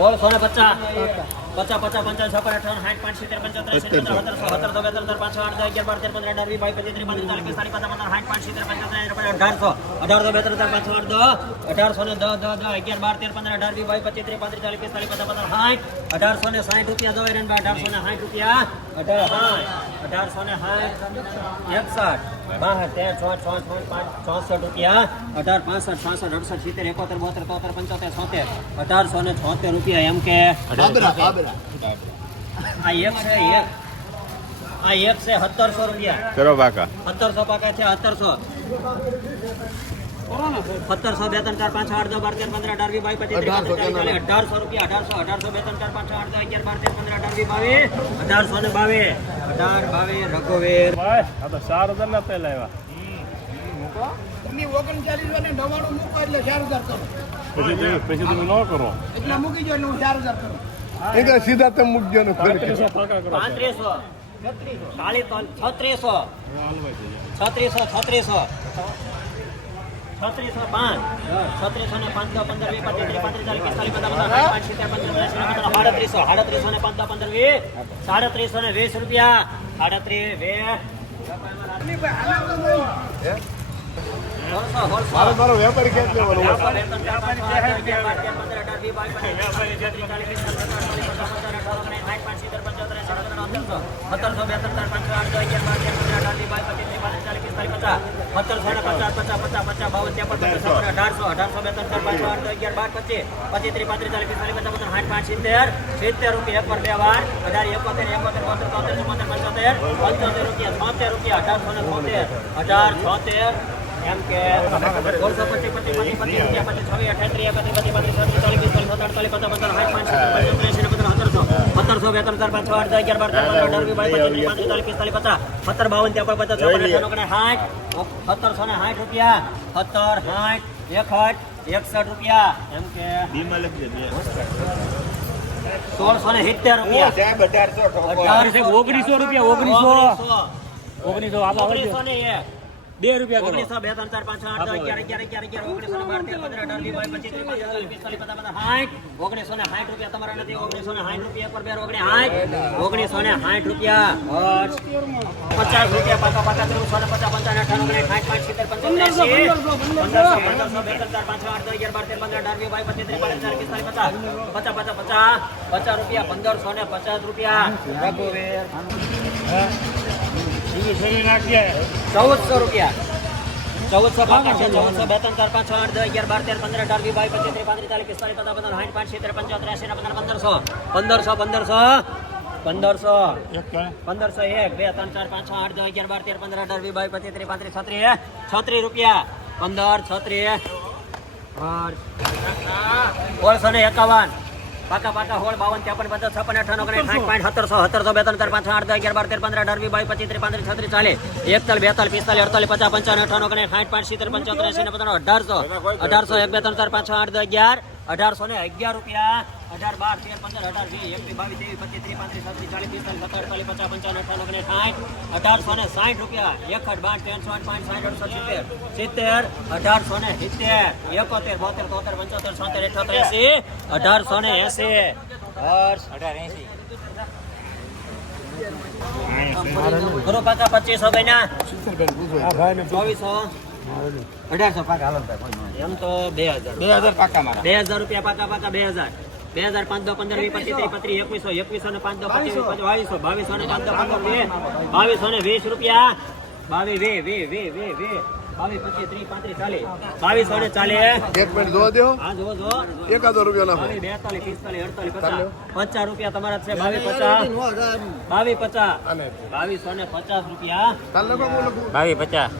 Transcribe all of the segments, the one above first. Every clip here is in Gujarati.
સોળસો ને પચાસ પચાસ પચાસ પંચાવન છપ્પન અઠાવન સાઠ પાંચ સિત્તેર પંચોતેર સત્તર સત્તરસો સત્તરસો બે ત્રણ પાંચસો આઠ અગિયાર બાર તેર પંદર અઢાર વીસ બાવીસ પચીસ ત્રીસ પાંત્રીસ ચાલીસ પિસ્તાલીસ પચાસ સાઠ પાંચ સિત્તેર પંચોતેર અઢારસો અઢારસો બેતર ત્રણ પાંચસો આઠ દસ અઢારસો ને દસ દસ દસ અગિયાર બાર તેર પંદર અઢાર વીસ બાવીસ પચીસ ત્રીસ પાંત્રીસ ચાલીસ પિસ્તાલીસ પચાસ પંદર સાઠ અઢારસો ને સાઠ રૂપિયા દો એરન અઢારસો ને સાઠ રૂપિયા અઢાર સાઠ અઢારસો ને સાઠ એકસઠ બાસઠ તેર છ છ છ પાંચ ચોસઠ રૂપિયા અઢાર પાસઠ છાસઠ અડસઠ સિત્તેર એકોતેર બોતેર તોતેર પંચોતેર છોતેર અઢારસો ને છોતેર રૂપિયા એમ કે. આ એક છે એક. આ એક છે સત્તરસો રૂપિયા. કરો બાકા સત્તરસો પાકા છે સત્તરસો. સત્તરસો બે ત્રણ ચાર પાંચ છ આઠ દસ બાર તેર પંદર અઢાર વી બાવીસ પચીસ અઢારસો રૂપિયા અઢારસો અઢારસો બે ત્રણ ચાર પાંચ છ આઠ દસ અગિયાર બાર તેર પંદર અઢાર વી બાવીસ અઢારસો ને બાવીસ અઢાર બાવીસ રઘુવીર. તમે ઓગણચાલીસ અને નવ્વાણું મૂકો એટલે ચાર હજાર કરો. એટલે મૂકી જો એટલે હું ચાર હજાર કરું. એટલે સીધા તમે મૂકજો ને પાંત્રીસો ચાલીસ છત્રીસો. છત્રીસો છત્રીસો. છત્રીસો પાંચ. છત્રીસો ને પાંચ દસ પંદર વીસ પચીસ ત્રીસ પાંત્રીસ ચાલીસ પિસ્તાલીસ પચાસ પચાસ પાંચ સિત્તેર પંદર સાડત્રીસો સાડત્રીસો ને પાંચ પંદર વીસ સાડત્રીસો ને વીસ રૂપિયા. સાડત્રીસ વીસ. વેપારી ક્યાં લેવાનો વ્યાપાર વેતન ચાર પાંચ છ આઠ અગિયાર બાર તેર પંદર અઢાર બાવીસ પચીસ ચાલીસ ચાલીસ સત્તર અડતાલીસ પચાસ સિત્તેર આઠ પંદર બાવીસ પચીસ ચાલીસ પચાસ પચાસ પચાસ પચાસ પચાસ બાવન ત્રેપન પચાસ છપ્પન અઢારસો અઢારસો બે ત્રણ ચાર પાંચ આઠ અગિયાર બાર પચીસ પચીસ ત્રીસ પાંત્રીસ ચાલીસ પિસ્તાલીસ પચાસ પચાસ સાઠ પાંચ સિત્તેર સિત્તેર રૂપિયા એક પર બે વાર અઢાર એકોતેર એકોતેર બોતેર તોતેર ચુમ્મોતેર પંચોતેર પંચોતેર રૂપિયા છોતેર રૂપિયા અઢારસો ને છોતેર અઢાર છોતેર એમ કે સોળસો પચીસ પચીસ પચીસ પચીસ રૂપિયા પચીસ છવ્વીસ અઠાત્રીસ એકત્રીસ બત્રીસ બત્રીસ ચાલીસ પિસ્તાલીસ સત્તર અડતાલીસ પચાસ પચાસ સાઠ પાંચ પંચોતેર સત્તરસો સત્તરસો બે ત્રણ ચાર પાંચ છ આઠ અગિયાર બાર તેર પંદર અઢાર વીસ બાવીસ પચીસ ત્રીસ પાંત્રીસ ચાલીસ પિસ્તાલીસ પચાસ સત્તર બાવન ત્રેપન પચાસ છપ્પન સાઠ સત્તરસો ને સાઠ રૂપિયા. સત્તર સાઠ એકસઠ એકસઠ રૂપિયા. એમ કે સોળસો ને સિત્તેર રૂપિયા. ઓગણીસો રૂપિયા ઓગણીસો. ઓગણીસો. આમાં ઓગણીસો ને એક. બે રૂપિયા ઓગણીસો બે ત્રણ ચાર પાંચ આઠ અગિયાર અગિયાર અગિયાર અગિયાર ઓગણીસો ને બાર તેર પંદર અઢાર વીસ બાવીસ પચીસ ત્રીસ ચાલીસ પચાસ પચાસ સાઠ ઓગણીસો ને સાઠ રૂપિયા તમારા નથી ઓગણીસો ને સાઠ રૂપિયા પર બે ઓગણીસ સાઠ ઓગણીસો ને સાઠ રૂપિયા પચાસ રૂપિયા પાકા પાકા ત્રણસો ને પચાસ પંચાવન સાઠ પાંચ સિત્તેર પંચોતેર પંદરસો બે ત્રણ ચાર પાંચ આઠ અગિયાર બાર તેર પંદર અઢાર વીસ બાવીસ પચીસ ત્રીસ ચાલીસ પચાસ. પચાસ પચાસ પચાસ. પચાસ રૂપિયા પંદરસો ને પચાસ રૂપિયા. રઘુવીર. ચૌદસો રૂપિયા. ચૌદસો પાકા ચૌદસો બે ત્રણ ચાર પાંચ છ આઠ દસ અગિયાર બાર તેર પંદર અઢાર વીસ બાવીસ પચીસ ત્રીસ પાંત્રીસ ચાલીસ પિસ્તાલીસ પચાસ પંદર સાઠ પાંચ સિત્તેર પંચોતેર એંસી પંદર પંદરસો. પંદરસો પંદરસો. પંદરસો. પંદરસો એક. બે ત્રણ ચાર પાંચ છ આઠ દસ અગિયાર બાર તેર પંદર અઢાર વીસ બાવીસ પચીસ ત્રીસ પાંત્રીસ છત્રીસ છત્રીસ રૂપિયા. પંદર છત્રીસ. ઓળસો ને એકાવન. પાકા પાકા હોળ બાવન ત્રેપન પચાસ છપ્પન અઠાવન ઓગણીસ સાઠ પાંચ સત્તરસો સત્તરસો બે ત્રણ પાંચ આઠ દસ અગિયાર બાર તેર પંદર અઢાર વીસ બાવીસ પચીસ ત્રીસ પાંત્રીસ છત્રીસ ચાલીસ એકતાલીસ બેતાલીસ પિસ્તાલીસ અડતાલીસ પચાસ પંચાવન અઠાવન ઓગણીસ સાઠ પાંચ સિત્તેર પંચોતેર એંસી ને પંદર અઢારસો અઢારસો એક બે ત્રણ ચાર પાંચ આઠ દસ અગિયાર અઢારસો ને અગિયાર રૂપિયા. અઢાર બાર તેર પંદર અઢાર વીસ એકવીસ બાવીસ ત્રેવીસ પચીસ ત્રીસ પાંત્રીસ છત્રીસ ચાલીસ પિસ્તાલીસ સત્તર અડતાલીસ પચાસ પંચાવન અઠાવન ઓગણીસ સાઠ અઢારસો ને સાઠ રૂપિયા. એકઠ બાર ત્રણસો આઠ પાંચ સાઠ અડસઠ સિત્તેર. સિત્તેર અઢારસો ને સિત્તેર. એકોતેર બોતેર તોતેર પંચોતેર છોતેર અઠોતેર એસી. અઢારસો ને એસી. હર્ષ અઢાર એસી. ગુરુ પાકા પચીસો બન્યા ચોવીસો. અઢારસો પાકા. હાલો એમ તો બે હજાર. બે હજાર પાકા બે હજાર રૂપિયા પાકા પાકા બે હજાર. બે હજાર પાંચ દો પંદર વીસ પચીસ ત્રીસ પત્રીસ એકવીસો એકવીસો ને પાંચ દો પચીસ બાવીસો. બાવીસો ને પાંચ દો પંદર વીસ બાવીસો ને વીસ રૂપિયા. બાવીસ વે વે વે વે વે. બાવીસ પચીસ ત્રીસ પાંત્રીસ ચાલીસ. બાવીસો ને ચાલીસ. એક મિનિટ જોવા દો. હા જો જો એકાદો રૂપિયા નાખો. બેતાલીસ પિસ્તાલીસ અડતાલીસ પચાસ. પચાસ રૂપિયા તમારા છે બાવીસ પચાસ. બાવીસ પચાસ. બાવીસો ને પચાસ રૂપિયા. બાવી બાવીસ પચાસ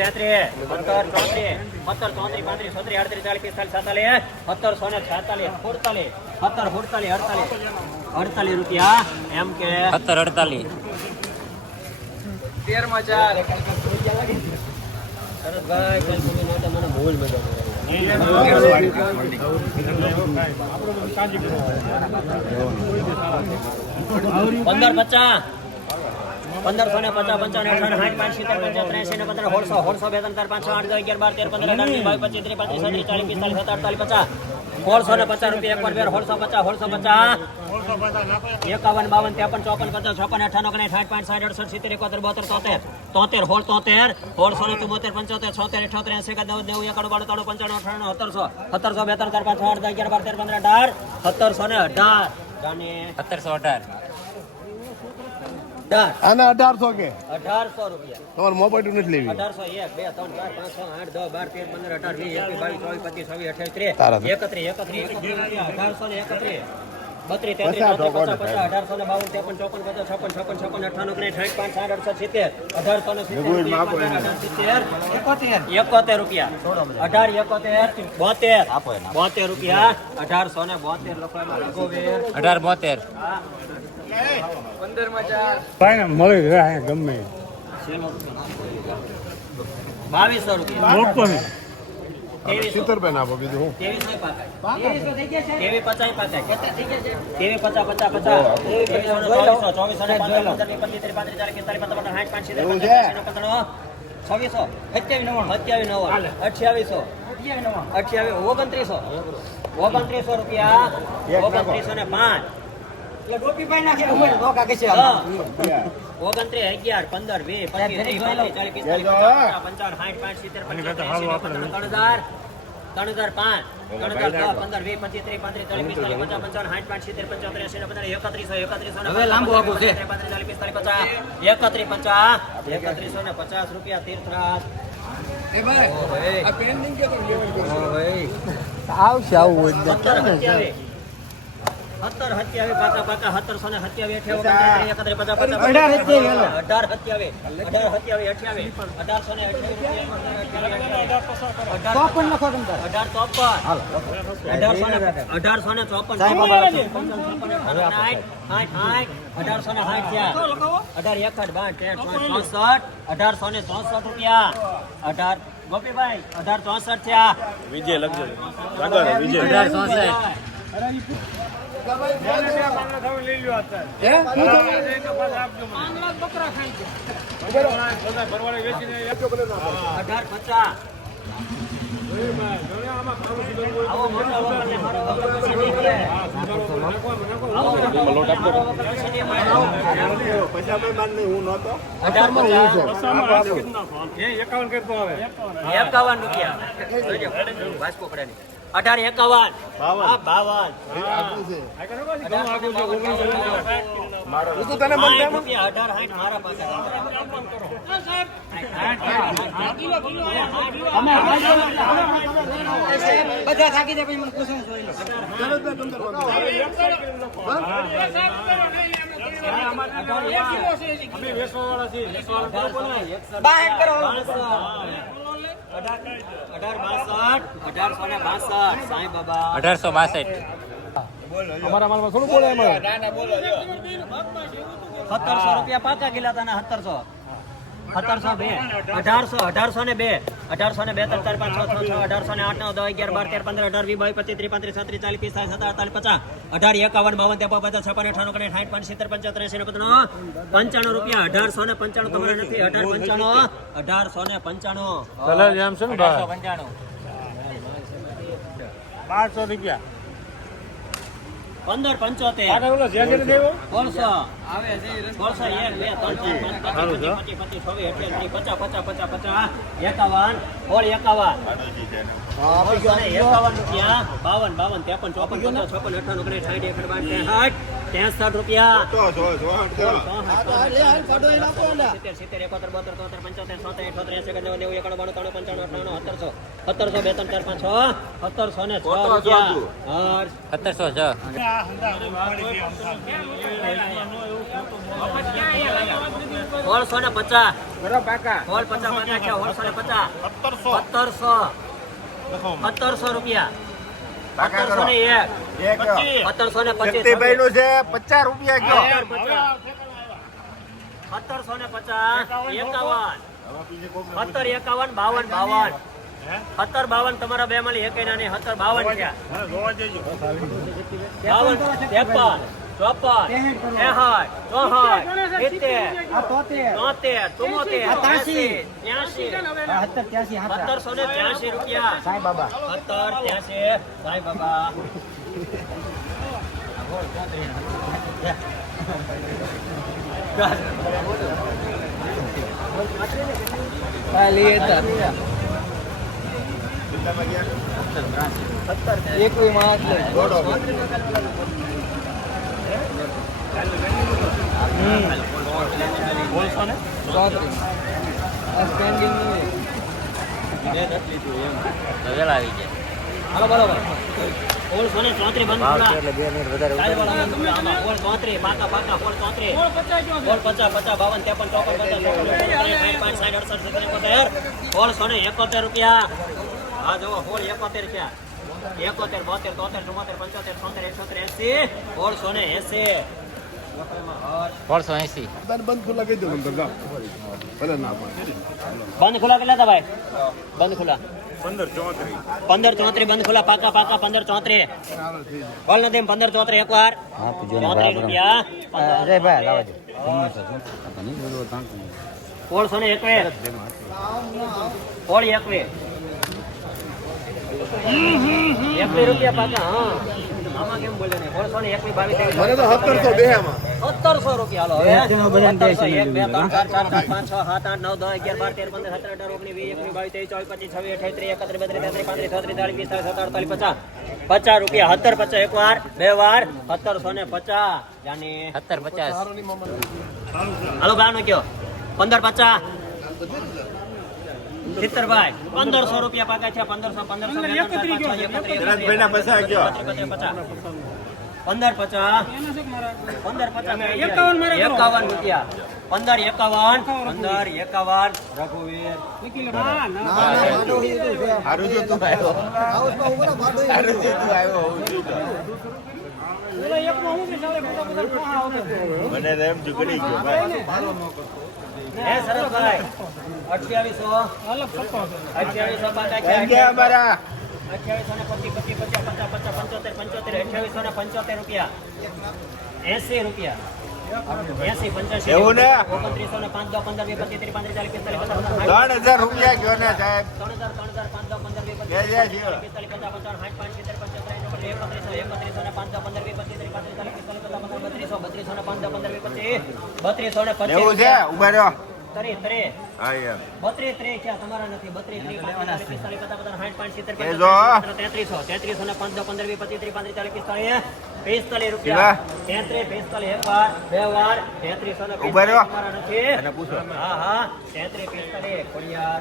તેત્રીસ સત્તર ચોત્રીસ પાંત્રીસ છત્રીસ અડત્રીસ ચાલીસ પિસ્તાલીસ સાતાલીસ સત્તરસો ને છેતાલીસ સુડતાલીસ સત્તર સુડતાલીસ અડતાલીસ અડતાલીસ રૂપિયા એમ કે સત્તર અડતાલીસ. ભૂલ મેળવો. પંદર પચાસ. પંદરસો ને પચાસ, પંચાવન, અઠાવન, સાઠ, પાંચ, સિત્તેર પંચાવન ત્રેસી ને પંદર સોળસો સોળસો બે, ત્રણ, ચાર, પાંચ, છ, આઠ, દસ, અગિયાર, બાર, તેર, પંદર, અઢાર વીસ બાવીસ પચીસ, ત્રીસ, પાંત્રીસ ચાલીસ, પિસ્તાલીસ સત્તર અડતાલીસ, પચાસ. સોળસો ને પચાસ રૂપિયા એક વાર બે સોળસો પચાસ સોળસો પચાસ. એકાવન, બાવન, ત્રેપન, ચોપન, પચાસ ચોપન અઠાવન ઓગણીસ સાઠ પાંચ સાઠ અડસઠ, સિત્તેર, એકોતેર, બોતેર, તોતેર. તોતેર હોળ તોતેર. સોળસો ને ચુમ્મોતેર પંચોતેર, છોતેર અઠોતેર એસી એકાદ નવ નેવું એકડ બાણું, ત્રાણું, પંચાણું અઠાણું સત્તરસો. સત્તરસો બેતર ચાર, પાંચ આઠ અગિયાર, બાર, તેર, પંદર, અઢાર. સત્તરસો ને અઢાર. સત્તરસો અઢાર. આને અઢારસો કે? અઢારસો રૂપિયા. તમારે મોબાઈલ નથી લેવી. અઢારસો એક બે ત્રણ ચાર પાંચ છ આઠ દસ બાર તેર પંદર અઢાર વીસ એકવીસ બાવીસ ચોવીસ પચીસ છવ્વીસ અઠાવીસ ત્રીસ. એકત્રીસ એકત્રીસ અઢારસો ને એકત્રીસ. બત્રીસ તેત્રીસ પચાસ પચાસ અઢારસો ને બાવન ત્રેપન ચોપન પચાસ છપ્પન છપ્પન છપ્પન ઓગણીસ સાઠ પાંચ સાઠ અડસઠ સિત્તેર. અઢારસો ને સિત્તેર એકોતેર. રૂપિયા. અઢાર એકોતેર બોતેર. બોતેર રૂપિયા. અઢારસો ને બોતેર લખવામાં અઢાર બોતેર. હા. મળી રહે ગમે. બાવીસો રૂપિયા. સિત્તેર પેન આપો બીજું હું. છવ્વીસો સત્યાવીસ નવ્વાણું સત્યાવીસ નવ્વાણું અઠ્યાવીસો. અઠ્યાવીસ. ઓગણત્રીસો. ઓગણત્રીસો રૂપિયા. ઓગણત્રીસો ને પાંચ. ઓગણત્રીસ અગિયાર પંદર વીસ પચીસ ત્રીસ પાંત્રીસ ચાલીસ પિસ્તાલીસ પંચાવન સાઠ પાંચ સિત્તેર ત્રણ હજાર ત્રણ હજાર પાંચ ત્રણ હજાર દસ પંદર વીસ પચીસ ત્રીસ પાંત્રીસ ચાલીસ પિસ્તાલીસ પચાસ પંચાવન સાઠ પાંચ સિત્તેર પંચોતેર એંસી, ત્રણ એકત્રીસો એકત્રીસો હવે લાંબુ આપું છે. ચાલીસ પિસ્તાલીસ પચાસ એકત્રીસ પચાસ એકત્રીસો ને પચાસ રૂપિયા તીર્થરાજ. આવશે આવું સત્તર હત્યાવી પાકા પાકા સત્તરસો ને હત્યાવી અઢાર હત્યાવી અઢાર હત્યાવી સત્યાવીસ અઢારસો ને અઠ્યાવીસ ચોપન અઢાર ચોપન. અઢારસો ને અઢારસો ને ચોપન. અઢારસો ને સાઠ થયા. અઢાર એકઠ બાર તેર ચોસઠ. અઢારસો ને ચોસઠ રૂપિયા. અઢાર ગોપીભાઈ અઢાર ચોસઠ થયા. વિજય લખજો. અઢાર ચોસઠ એકાવન રૂપિયા વાસ્કો પડ્યાની. અઢાર એકાવન. બાવન. બધા થાકી જાય મને પૂછો બાસઠ કરો. અઢાર બાસઠ અઢારસો બાસઠ બાબા. અઢારસો બાસઠ સત્તરસો રૂપિયા પાકા ગયેલા હતા સત્તરસો. સત્તરસો બે. અઢારસો અઢારસો ને બે. અઢારસો ને બે ત્રણ ચાર પાંચ છ છ છ અઢારસો ને આઠ નવ દસ અગિયાર બાર તેર પંદર અઢાર વીસ બાવીસ પચીસ ત્રીસ પાંત્રીસ છત્રીસ ચાલીસ પિસ્તાલીસ સત્તર અડતાલીસ પચાસ. અઢાર એકાવન બાવન ત્રેપન પચાસ છપ્પન અઠાણું સાઠ પંચોતેર એંસી પંચાણું રૂપિયા. અઢારસો ને પંચાણું તમારે નથી. અઢાર પંચાણું. અઢારસો ને પંચાણું. પંચાણું. બારસો રૂપિયા. પંદર પંચોતેર. બોલસો બોલસો એક બે ત્રણ ચાર પાંચ પચીસ પચીસ પચીસ છવ્વીસ પચાસ પચાસ પચાસ પચાસ એકાવન. ઓળ એકાવન. એકાવન રૂપિયા. બાવન બાવન ત્રેપન ચોપન પંદર છપ્પન અઠાણું ઓગણીસ સાઠ એકડ બાર ત્રેસઠ ત્રેસઠ રૂપિયા. સિત્તેર સિત્તેર એકોતેર બોતેર તોતેર પંચોતેર છોતેર અઠોતેર એસી નેવું નેવું એકાણું બાણું ત્રાણું પંચાણું અઠાણું સત્તરસો. સત્તરસો બે ત્રણ ચાર પાંચ છ. સત્તરસો ને છ રૂપિયા. સત્તરસો છ સોળસો ને પચાસ. સોળ પચાસ પચાસ છે સોળસો ને પચાસ. સત્તરસો. સત્તરસો રૂપિયા. સત્તરસો ને છે પચાસ રૂપિયા સત્તરસો ને પચાસ એકાવન સત્તર એકાવન બાવન બાવન. સત્તર બાવન તમારા બે માં એક નાની સત્તર બાવન થયા. બાવન ત્રેપન. ચોપન એસઠ ચોસઠ સિત્તેર તોતેર ચુમ્મોતેર ત્યાસી ત્યાસી સત્તરસો ને ત્યાસી રૂપિયા. સાંઈ બાબા. સત્તર ત્યાસી સાંઈ બાબા. બોલશો ને હાલો બરોબર ઓળસો ને ચોત્રી બંધ ખુલ્લા. ચાલવાળા બંધ ખુલ્લા. આમાં ઓળ ચોત્રી, પાકા પાકા ઓળ ચોત્રી. ઓળ પચાસ, પચાસ, બાવન, ત્રેપન, ચોપન, પચાસ, ચોપન, પચાસ, સાઠ, પાંચ, સાઠ, અડસઠ, સિત્તેર, એકોતેર. ઓળસો ને એકોતેર રૂપિયા હા જુઓ ઓળ એકોતેર રૂપિયા એકોતેર બોતેર તોતેર ચુમ્મોતેર પંચોતેર છોતેર એકસોતેર એસી ઓળસો ને એસી સોળસો એસી બંધ ખુલ્લા કહી દઉં અંદર જાઓ. ભલે ના પાડે. બંધ ખુલ્લા કેટલા હતા ભાઈ બંધ ખુલ્લા પંદર ચોત્રીસ પંદર ચોત્રી બંધ ખુલ્લા પાકા પાકા પંદર ચોત્રી બોલ નથી પંદર ચોત્રી એક વાર ચોત્રી રૂપિયા સોળસો ને એકવે સોળ એકવે એકવી રૂપિયા પાકા હા આમાં કેમ બોલે ને સોળસો ને એકવી બાવીસ ત્રેવીસ, મને તો સત્તરસો બે આમાં સત્તરસો રૂપિયા. હાલો પાંચ છ સાત આઠ નવ દસ અગિયાર બાર તેર પંદર સત્તર અઢાર ઓગણીસ વીસ એકવીસ બાવીસ ત્રેવીસ ચોવીસ પચીસ છવ્વીસ અઠાવીસ ત્રીસ એકત્રીસ બત્રીસ તેત્રીસ પાંત્રીસ છત્રીસ ચાલીસ પિસ્તાલીસ સત્તર અડતાલીસ પચાસ. પચાસ રૂપિયા સત્તર પચાસ એક વાર બે વાર સત્તરસો ને પચાસ. જાની સત્તર પચાસ. હાલો ગાનો કયો? પંદર પચાસ. સિત્તરભાઈ પંદરસો રૂપિયા પાકા છે પંદરસો પંદરસો. એકત્રીસ, પચાસ. પંદર પચાસ. પંદર પચાસ એકાવન રૂપિયા. પંદર એકાવન. પંદર એકાવન. રઘુવીર. મને એમ જુગડી ગયો. ભાઈ અઠ્યાવીસો. અઠ્યાવીસો અમારા અઠ્યાવીસો ને પચીસ પચીસ પચાસ પચાસ પચાસ પંચોતેર પંચોતેર અઠ્યાવીસો ને પંચોતેર રૂપિયા. એસી રૂપિયા. ત્રણ હજાર રૂપિયા ગયો ને સાહેબ. બત્રીસો ને પંદર બત્રીસો ને પંદર બત્રીસો ને પંદર બત્રીસો ને પંદર તરી તરી. હા એમ. બત્રીસ ત્રીસ છે તમારા નથી. બત્રીસ ત્રીસ પાંત્રીસ પિસ્તાલીસ પચાસ પચાસ સાઠ પાંચ સિત્તેર તેત્રીસો તેત્રીસો ને પાંચ પંદર વીસ પચીસ ત્રીસ પાંત્રીસ ચાલીસ પિસ્તાલીસ પિસ્તાલીસ રૂપિયા. તેત્રીસ પિસ્તાલીસ એક વાર બે વાર. તેત્રીસો ને ઊભા રહ્યો. તમારા નથી. હા હા. તેત્રીસ પિસ્તાલીસ ખોડિયાર